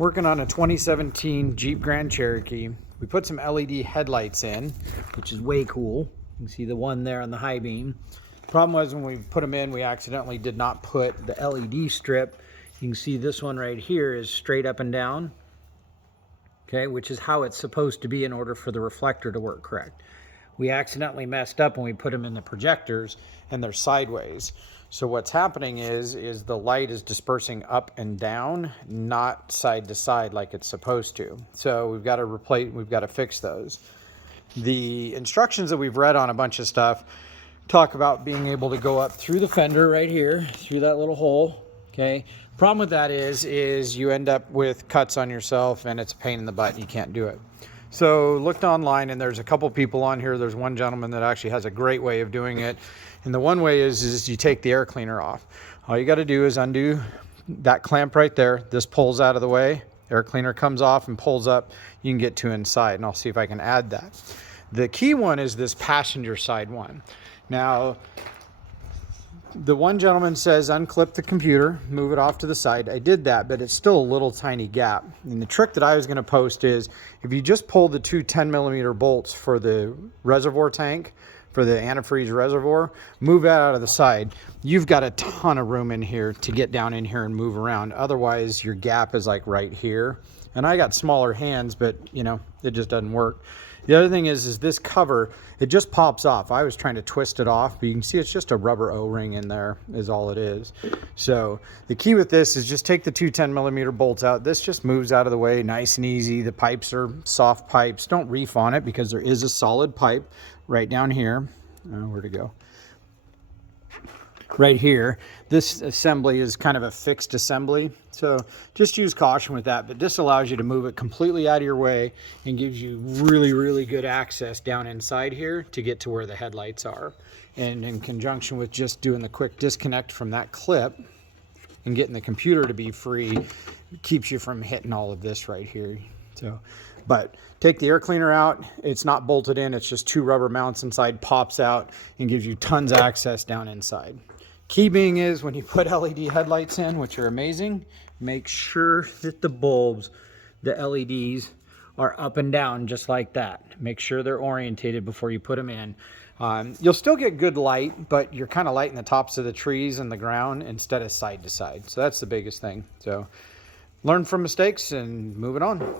Working on a 2017 Jeep Grand Cherokee. We put some LED headlights in, which is way cool. You can see the one there on the high beam. Problem was when we put them in, we accidentally did not put the LED strip. You can see this one right here is straight up and down, okay, which is how it's supposed to be in order for the reflector to work correct. We accidentally messed up when we put them in the projectors and they're sideways. So what's happening is the light is dispersing up and down, not side to side like it's supposed to. So we've got to fix those. The instructions that we've read on a bunch of stuff talk about being able to go up through the fender right here, through that little hole, okay? Problem with that is you end up with cuts on yourself and it's a pain in the butt and you can't do it. So looked online and there's a couple people on here. There's one gentleman that actually has a great way of doing it. And the one way is you take the air cleaner off. All you got to do is undo that clamp right there. This pulls out of the way. Air cleaner comes off and pulls up. You can get to inside, and I'll see if I can add that. The key one is this passenger side one. Now, the one gentleman says unclip the computer, move it off to the side. I did that, but it's still a little tiny gap. And the trick that I was going to post is if you just pull the two 10mm bolts for the reservoir tank, for the antifreeze reservoir, move that out of the side. You've got a ton of room in here to get down in here and move around. Otherwise, your gap is like right here. And I got smaller hands, but you know, it just doesn't work. The other thing is this cover, it just pops off. I was trying to twist it off, but you can see it's just a rubber O-ring in there is all it is. So the key with this is just take the two 10mm bolts out. This just moves out of the way nice and easy. The pipes are soft pipes. Don't reef on it because there is a solid pipe right down here. Where'd it go? Right here. This assembly is kind of a fixed assembly, so just use caution with that, but this allows you to move it completely out of your way and gives you really good access down inside here to get to where the headlights are. And in conjunction with just doing the quick disconnect from that clip and getting the computer to be free, keeps you from hitting all of this right here. So, but take the air cleaner out. It's not bolted in, it's just two rubber mounts inside, pops out and gives you tons of access down inside. Key being is when you put LED headlights in, which are amazing, make sure that the bulbs, the LEDs, are up and down just like that. Make sure they're orientated before you put them in. You'll still get good light, but you're kind of lighting the tops of the trees and the ground instead of side to side. So that's the biggest thing. So learn from mistakes and move it on.